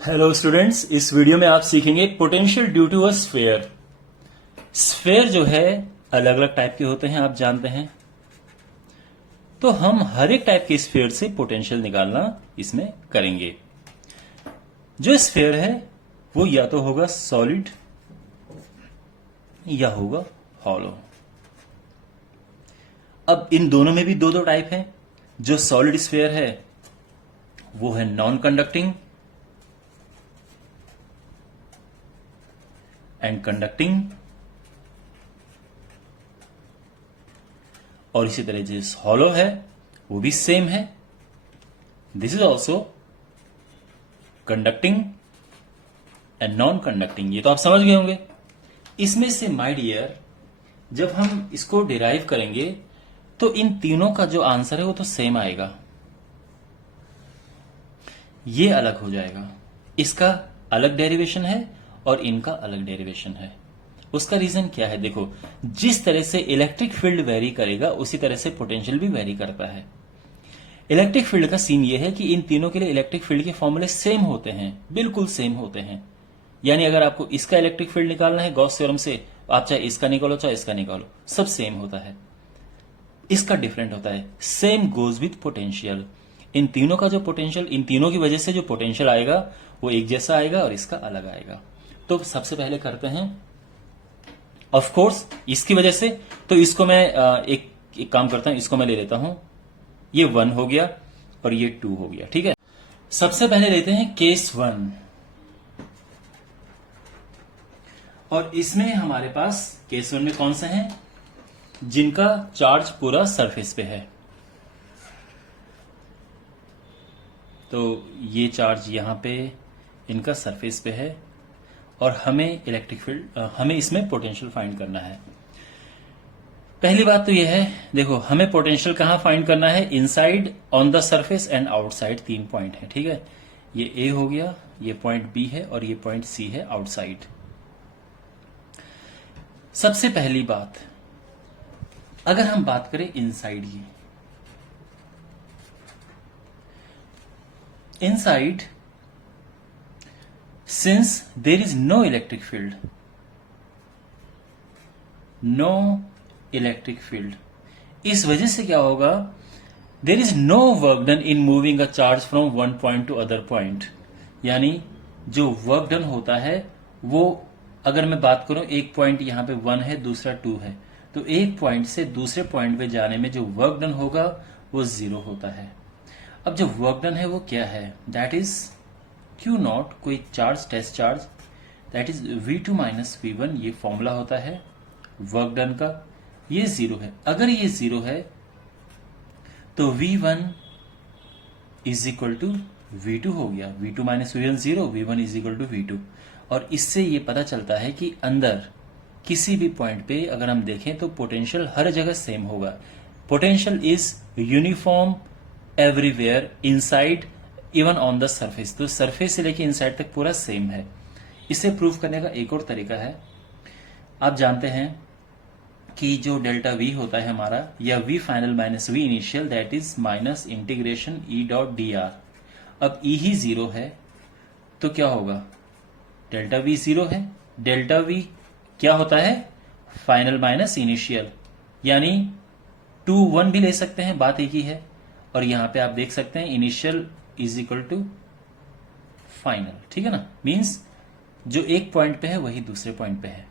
Hello students, इस video में आप सीखेंगे potential due to a sphere. Sphere जो है अलग अलग टाइप के होते हैं, आप जानते हैं। तो हम हर एक टाइप के स्फीयर से पोटेंशियल निकालना इसमें करेंगे। जो स्फीयर है वो या तो होगा सॉलिड या होगा हॉलो। अब इन दोनों में भी दो दो टाइप हैं। जो सॉलिड स्फीयर है वो है नॉन कंडक्टिंग एंड कंडक्टिंग, और इसी तरह जो हॉलो है वो भी सेम है। This is also conducting and non conducting. ये तो आप समझ गए होंगे। इसमें से माय डियर जब हम इसको डिराइव करेंगे तो इन तीनों का जो आंसर है वो तो सेम आएगा, ये अलग हो जाएगा। इसका अलग डेरिवेशन है और इनका अलग डेरिवेशन है। उसका रीजन क्या है? देखो, जिस तरह से इलेक्ट्रिक फील्ड वेरी करेगा उसी तरह से पोटेंशियल भी वेरी करता है। इलेक्ट्रिक फील्ड का सीन ये है कि इन तीनों के लिए इलेक्ट्रिक फील्ड के फॉर्मूले सेम होते हैं, बिल्कुल सेम होते हैं। यानी अगर आपको इसका इलेक्ट्रिक फील्ड निकालना है गॉस थ्योरम से, आप चाहे इसका निकालो चाहे इसका निकालो, सब सेम होता है। इसका डिफरेंट होता है। Same goes with potential. इन तीनों का जो पोटेंशियल, इन तीनों की वजह से जो पोटेंशियल आएगा वो एक जैसा आएगा और इसका अलग आएगा। तो सबसे पहले करते हैं ऑफ कोर्स इसकी वजह से, तो इसको मैं एक काम करता हूं, इसको मैं ले लेता हूं। ये 1 हो गया और ये 2 हो गया, ठीक है। सबसे पहले लेते हैं केस 1, और इसमें हमारे पास केस 1 में कौन से हैं? जिनका चार्ज पूरा सरफेस पे है। तो ये चार्ज यहां पे इनका सरफेस पे है और हमें इलेक्ट्रिक फील्ड, हमें इसमें पोटेंशियल फाइंड करना है। पहली बात तो ये है, देखो हमें पोटेंशियल कहां फाइंड करना है? Inside, on the surface and outside. 3 point है, ठीक है। ये ए हो गया, ये पॉइंट बी है और ये पॉइंट सी है आउटसाइड। सबसे पहली बात, अगर हम बात करें इनसाइड की, inside since there is no electric field, no electric field, इस वजह से क्या होगा? there is no work done in moving a charge from one point to other point। यानी जो वर्क डन होता है वो, अगर मैं बात करूं एक पॉइंट यहां पे 1 है, दूसरा 2 है, तो एक पॉइंट से दूसरे पॉइंट पे जाने में जो वर्क डन होगा वो 0 होता है। अब जो वर्क डन है वो क्या है? दैट इज Q नॉट, कोई charge, test charge, that is V2 minus V1। ये फॉर्मूला होता है वर्क डन का। ये 0 है। अगर ये 0 है तो V1 is equal to V2 हो गया। V2 minus V1 0, V1 is equal to V2। और इससे ये पता चलता है कि अंदर किसी भी पॉइंट पे अगर हम देखें तो पोटेंशियल हर जगह सेम होगा। Potential is uniform everywhere, inside, even on the surface. तो सरफेस से लेके इनसाइड तक पूरा सेम है। इसे प्रूव करने का एक और तरीका है। आप जानते हैं कि जो डेल्टा वी होता है हमारा, या V final minus V initial, that is minus integration E dot D R. अब ई ही 0 है तो क्या होगा? डेल्टा वी 0 है। डेल्टा वी क्या होता है? फाइनल माइनस इनिशियल, यानी 2 1 भी ले सकते हैं, बात एक ही है। और यहां पे आप देख सकते हैं initial is equal to final, ठीक है ना। मींस जो एक पॉइंट पे है वही दूसरे पॉइंट पे है।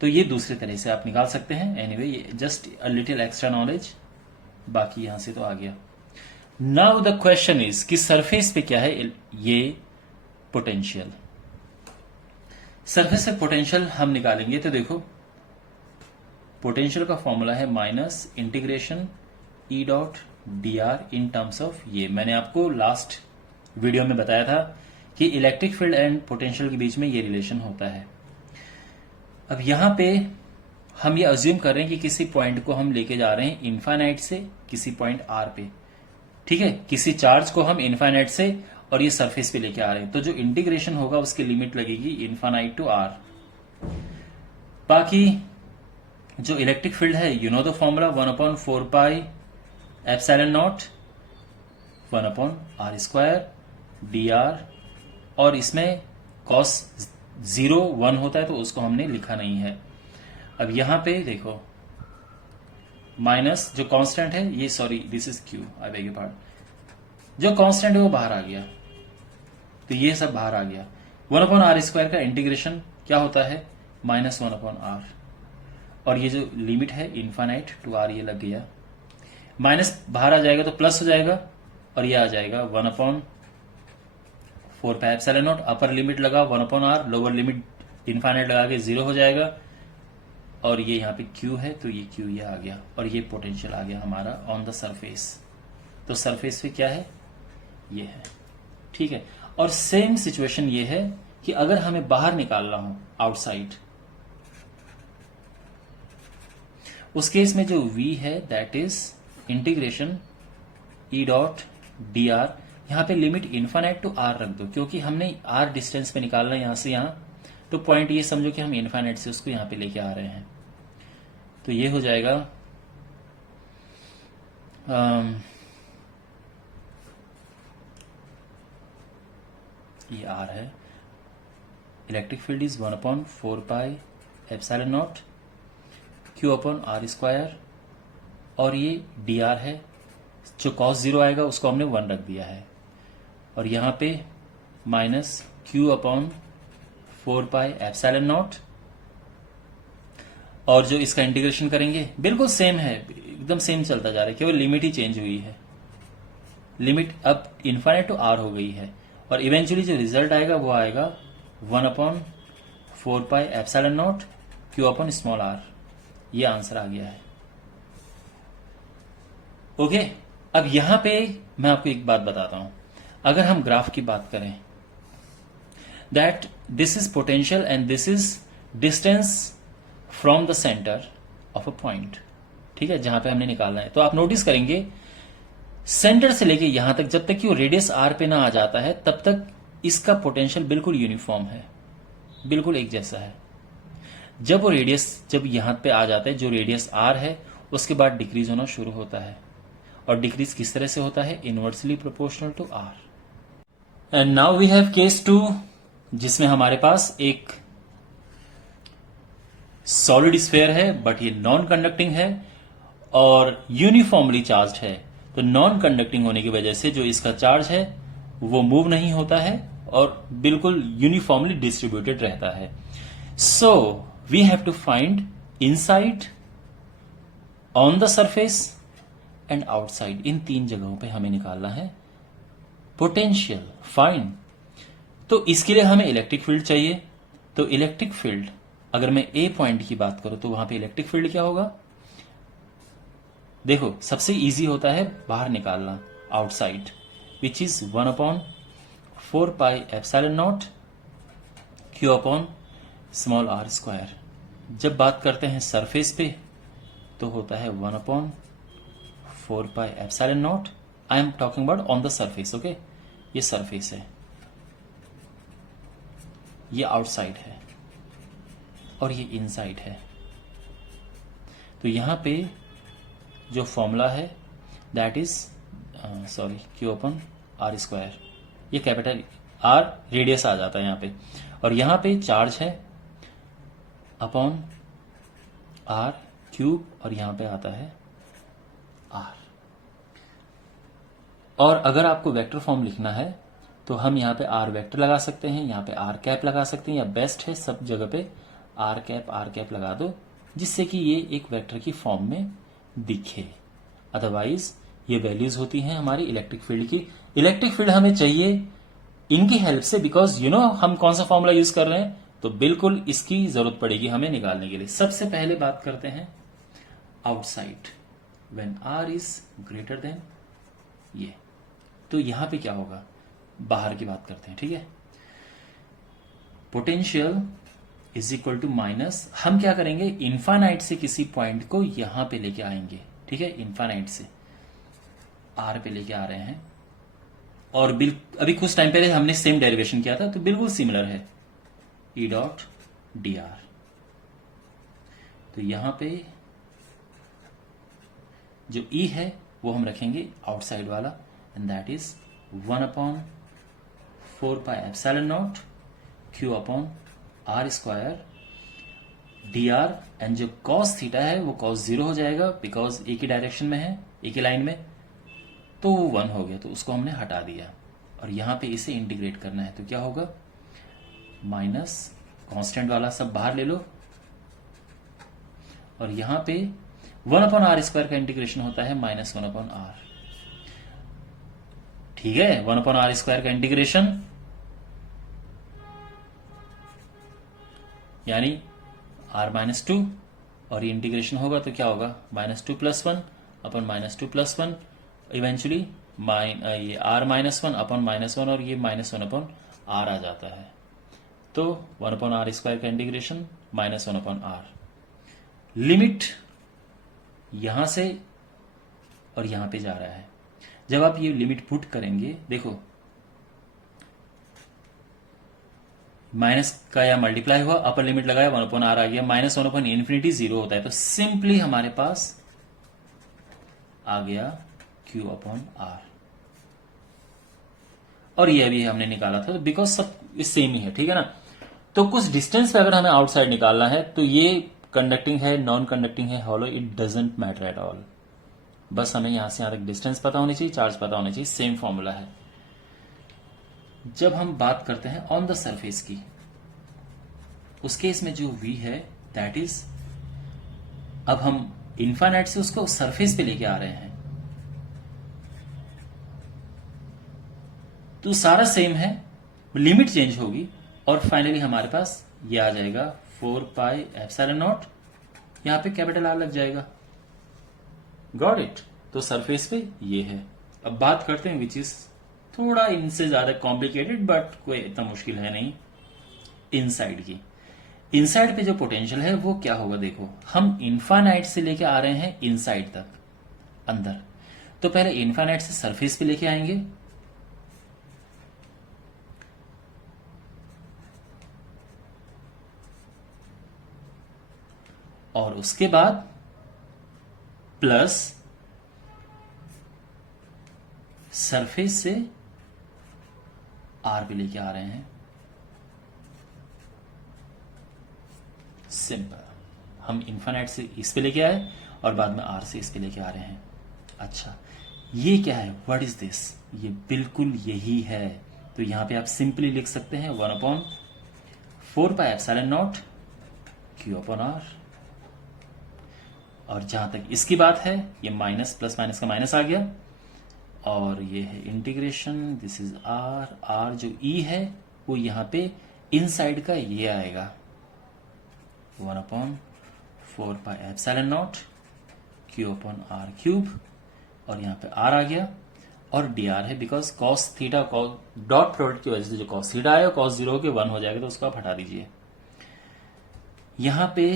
तो ये दूसरे तरह से आप निकाल सकते हैं। एनीवे, ये just a little extra knowledge, बाकी यहां से तो आ गया। नाउ द क्वेश्चन इज कि सरफेस पे क्या है? ये पोटेंशियल। सरफेस पे पोटेंशियल हम निकालेंगे तो देखो, पोटेंशियल का फॉर्मूला है minus integration E dot D R in terms of ये। मैंने आपको लास्ट वीडियो में बताया था कि इलेक्ट्रिक फील्ड एंड पोटेंशियल के बीच में ये रिलेशन होता है। अब यहां पे हम ये अज्यूम कर रहे हैं कि किसी पॉइंट को हम लेके जा रहे हैं इनफाइनाइट से किसी पॉइंट आर पे, ठीक है। किसी चार्ज को हम इनफाइनाइट से और ये सरफेस पे लेके आ रहे हैं, तो जो इंटीग्रेशन होगा उसकी लिमिट लगेगी इनफाइनाइट टू आर। बाकी जो इलेक्ट्रिक फील्ड है, you know the formula, 1/4 pi epsilon naught 1/r² dr और इसमें कॉस 0 1 होता है तो उसको हमने लिखा नहीं है। अब यहां पे देखो माइनस जो कांस्टेंट है ये, sorry this is Q, I beg your pardon, जो कांस्टेंट है वो बाहर आ गया, तो ये सब बाहर आ गया। 1/r² का इंटीग्रेशन क्या होता है, -1/r, और ये जो लिमिट है इनफाइनाइट टू r, ये लग गया, माइनस बाहर आ जाएगा तो प्लस हो जाएगा, और ये आ जाएगा 1/4πε0, अपर लिमिट लगा 1/r, लोअर लिमिट इनफाइनाइट लगा के 0 हो जाएगा, और ये यहाँ पे Q है तो ये Q ये आ गया, और ये पोटेंशियल आ गया हमारा ऑन द सरफेस। तो सरफेस पे क्या है, ये है, ठीक है। और सेम सिचुएशन ये है कि अगर हमें बाहर निकालना हो आउटसाइड, उस केस में जो V है that is integration E dot D are, यहां पे लिमिट इनफाइनाइट टू R रख दो, क्योंकि हमने R डिस्टेंस पे निकालना है यहां से यहां, तो पॉइंट ये समझो कि हम इनफाइनाइट से उसको यहां पे लेके आ रहे हैं, तो ये हो जाएगा ये R है, इलेक्ट्रिक फील्ड इज 1/4πε0 Q/r², और ये dr है, जो cos 0 आएगा उसको हमने 1 रख दिया है, और यहां पे -Q/4πε0, और जो इसका इंटीग्रेशन करेंगे बिल्कुल सेम है, एकदम सेम चलता जा रहा है, केवल लिमिट ही चेंज हुई है, लिमिट अब इनफाइनाइट टू r हो गई है, और इवेंचुअली जो रिजल्ट आएगा वो आएगा 1/4πε0 Q/r, ये आंसर आ गया है। ओके, अब यहां पे मैं आपको एक बात बताता हूं, अगर हम ग्राफ की बात करें that this is potential and this is distance from the centre of a point, ठीक है, जहां पे हमने निकालना है, तो आप नोटिस करेंगे सेंटर से लेके यहां तक, जब तक कि वो रेडियस आर पे ना आ जाता है तब तक इसका पोटेंशियल बिल्कुल यूनिफॉर्म है, बिल्कुल एक जैसा है। जब वो रेडियस जब यहां पे आ जाता है, जो रेडियस आर है, उसके बाद डिक्रीज होना शुरू होता है, और डिक्रीज किस तरह से होता है, inversely proportional to R. And now we have case 2, जिसमें हमारे पास एक सॉलिड स्फीयर है बट ये नॉन कंडक्टिंग है और यूनिफॉर्मली चार्ज्ड है, तो नॉन कंडक्टिंग होने की वजह से जो इसका चार्ज है वो मूव नहीं होता है और बिल्कुल यूनिफॉर्मली डिस्ट्रीब्यूटेड रहता है। So we have to find inside, on the surface and outside, इन 3 जगहों पे हमें निकालना है पोटेंशियल, फाइन। तो इसके लिए हमें इलेक्ट्रिक फील्ड चाहिए, तो इलेक्ट्रिक फील्ड अगर मैं ए पॉइंट की बात करूं तो वहां पे इलेक्ट्रिक फील्ड क्या होगा, देखो सबसे इजी होता है बाहर निकालना, आउटसाइड, विच इज 1/4πε0 Q/r²। जब बात करते हैं सरफेस पे तो होता है 1/4πε0, I am talking about on the surface, okay, ये सरफेस है, ये आउटसाइड है और ये इनसाइड है। तो यहां पे जो फॉर्मूला है दैट इज सॉरी Q/r², ये कैपिटल R रेडियस आ जाता है यहां पे, और यहां पे चार्ज है अपॉन R क्यूब, और यहां पे आता है R। और अगर आपको वेक्टर फॉर्म लिखना है तो हम यहां पे R वेक्टर लगा सकते हैं, यहां पे R कैप लगा सकते हैं, या बेस्ट है सब जगह पे R कैप लगा दो, जिससे कि ये एक वेक्टर की फॉर्म में दिखे। अदरवाइज ये वैल्यूज होती हैं हमारी इलेक्ट्रिक फील्ड की। इलेक्ट्रिक फील्ड हमें चाहिए इनकी हेल्प से, बिकॉज यू नो हम कौन सा फॉर्मूला यूज कर रहे हैं, तो बिल्कुल इसकी जरूरत पड़ेगी हमें निकालने के लिए। सबसे पहले बात करते हैं outside, when R is greater than ये, तो यहां पे क्या होगा, बाहर की बात करते हैं, ठीक है। Potential is equal to minus, हम क्या करेंगे, इनफाइनाइट से किसी पॉइंट को यहां पे लेके आएंगे, ठीक है, इनफाइनाइट से R पे लेके आ रहे हैं, और अभी कुछ टाइम पहले हमने सेम डेरिवेशन किया था, तो बिल्कुल सिमिलर है, E डॉट डी आर। तो यहां पे जो E है वो हम रखेंगे आउटसाइड वाला, and that is 1/4 4 pi epsilon naught Q upon R square D R, and जो कॉस थीटा है वो कॉस 0 हो जाएगा बिकॉज एक ही डायरेक्शन में है, एक ही लाइन में, तो वो 1 हो गया, तो उसको हमने हटा दिया और यहां पे इसे इंटीग्रेट करना है, तो क्या होगा, माइनस कांस्टेंट वाला सब बाहर ले लो और यहां पे 1 अपॉन आर स्क्वायर का इंटीग्रेशन होता है माइनस 1 अपॉन आर। ठीक है, 1 अपॉन आर स्क्वायर का इंटीग्रेशन यानी आर माइनस 2, और ये इंटीग्रेशन होगा तो क्या होगा, minus 2 plus 1 upon minus 2 plus 1, eventually ये आर माइनस 1 अपॉन माइनस 1 और ये माइनस 1 अपॉन आर आ जाता है, तो 1 अपॉन आर स्क्वायर का integration minus 1 upon R. Limit यहां से और यहां पे जा रहा है, जब आप ये लिमिट पुट करेंगे, देखो माइनस का या मल्टीप्लाई हुआ, अपर लिमिट लगाया 1 अपॉन आर आ गया, माइनस 1 अपॉन इन्फिनिटी 0 होता है, तो सिंपली हमारे पास आ गया क्यू अपॉन आर, और ये अभी हमने निकाला था, तो बिकॉज सब सेम ही है, ठीक है ना। तो कुछ डिस्टेंस पे अगर हमें आउटसाइड निकालना है तो ये कंडक्टिंग है, नॉन कंडक्टिंग है, hollow, it doesn't matter at all, बस हमें यहां से यहां तक डिस्टेंस पता होनी चाहिए, चार्ज पता होना चाहिए, सेम फॉर्मूला है। जब हम बात करते हैं ऑन द सरफेस की, उस केस में जो v है दैट इज, अब हम इन्फाइनाइट से उसको सरफेस पे लेके आ रहे हैं, तो सारा सेम है, लिमिट चेंज होगी और फाइनली हमारे पास ये आ जाएगा 4 पाई एप्सिलॉन नॉट, यहां पे कैपिटल आर लग जाएगा, गॉट इट। तो सरफेस पे ये है। अब बात करते हैं विच इज थोड़ा इनसे ज्यादा कॉम्प्लिकेटेड बट कोई इतना मुश्किल है नहीं, इनसाइड की। इनसाइड पे जो पोटेंशियल है वो क्या होगा, देखो हम इन्फानाइट से लेके आ रहे हैं इनसाइड तक, अंदर, तो पहले इन्फानाइट से सरफेस पे लेके आएंगे, और उसके बाद प्लस सरफेस से आर पे लेके आ रहे हैं, सिंपल। हम इन्फानाइट से इस पे लेके आए और बाद में आर से इस पे लेके आ रहे हैं। अच्छा, ये क्या है, व्हाट इज दिस, ये बिल्कुल यही है, तो यहां पे आप सिंपली लिख सकते हैं 1 upon 4 pi epsilon naught Q upon R, और जहां तक इसकी बात है ये माइनस प्लस माइनस का माइनस आ गया, और ये है integration, this is R, R जो ई है वो यहां पे इनसाइड का ये आएगा 1 upon 4 pi epsilon naught Q upon R cube, और यहां पे आर आ गया, और डी आर है because cos theta dot product की वजह से जो कॉस थीटा है कॉस 0 के 1 हो जाएगा, तो उसको आप हटा दीजिए। यहां पे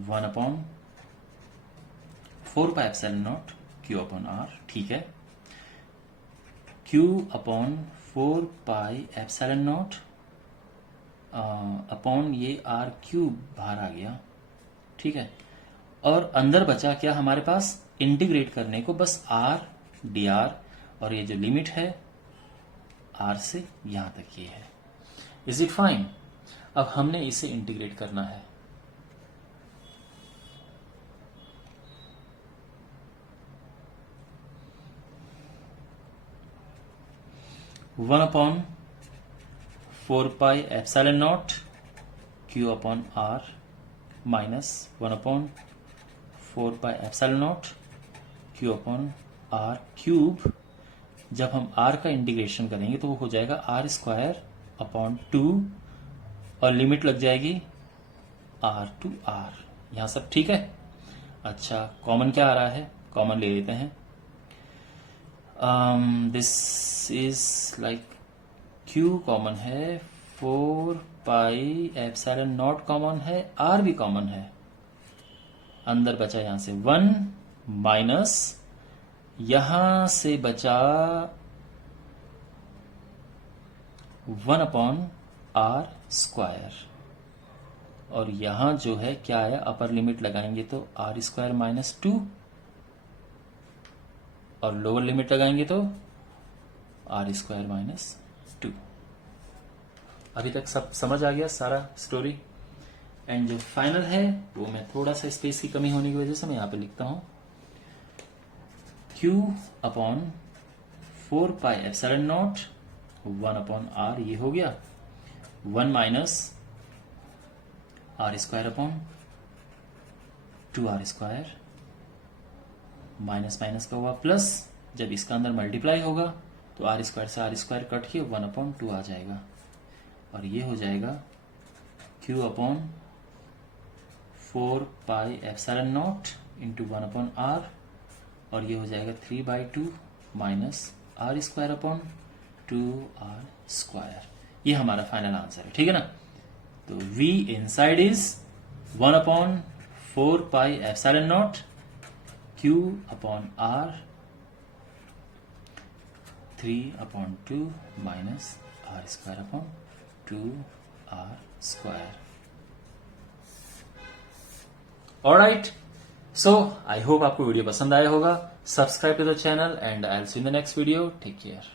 1 upon 4 pi epsilon naught Q upon R, ठीक है, Q upon 4 pi epsilon naught upon ये आर क्यूब बाहर आ गया, ठीक है, और अंदर बचा क्या हमारे पास, इंटीग्रेट करने को बस आर डी आर, और ये जो लिमिट है आर से यहां तक ये है। Is it fine? अब हमने इसे इंटीग्रेट करना है, one upon 4 pi epsilon naught Q upon R minus 1 upon 4 pi epsilon naught Q upon R cube. जब हम आर का इंटीग्रेशन करेंगे तो वो हो जाएगा आर स्क्वायर अपॉन 2, और लिमिट लग जाएगी आर टू आर। यहां सब ठीक है। अच्छा, कॉमन क्या आ रहा है, कॉमन ले लेते हैं। This is like Q common है, 4 पाई एप्सिलॉन नॉट कॉमन है, आर भी कॉमन है, अंदर बचा यहां से 1 माइनस यहां से बचा 1 अपॉन आर स्क्वायर, और यहां जो है क्या है, अपर लिमिट लगाएंगे तो आर स्क्वायर माइनस 2, और लोअर लिमिट लगाएंगे तो आर स्क्वायर माइनस 2। अभी तक सब समझ आ गया सारा स्टोरी। एंड जो फाइनल है वो मैं थोड़ा सा स्पेस की कमी होने की वजह से मैं यहां पे लिखता हूं Q upon 4 pi epsilon naught 1 upon R, ये हो गया 1 minus R square upon 2 R square, minus minus का हुआ प्लस, जब इसका अंदर मल्टीप्लाई होगा तो आर स्क्वायर से आर स्क्वायर कट के 1 अपॉन 2 आ जाएगा, और ये हो जाएगा Q upon 4 pi epsilon naught into 1 upon R, और ये हो जाएगा 3/2 minus R square upon 2r square. ये हमारा फाइनल आंसर है, ठीक है ना। तो v inside is 1 upon 4 pi epsilon naught Q upon r 3/2 minus R square upon 2r square. Alright, so I hope आपको वीडियो पसंद आया होगा। Subscribe to the channel and I will see in the next video. Take care.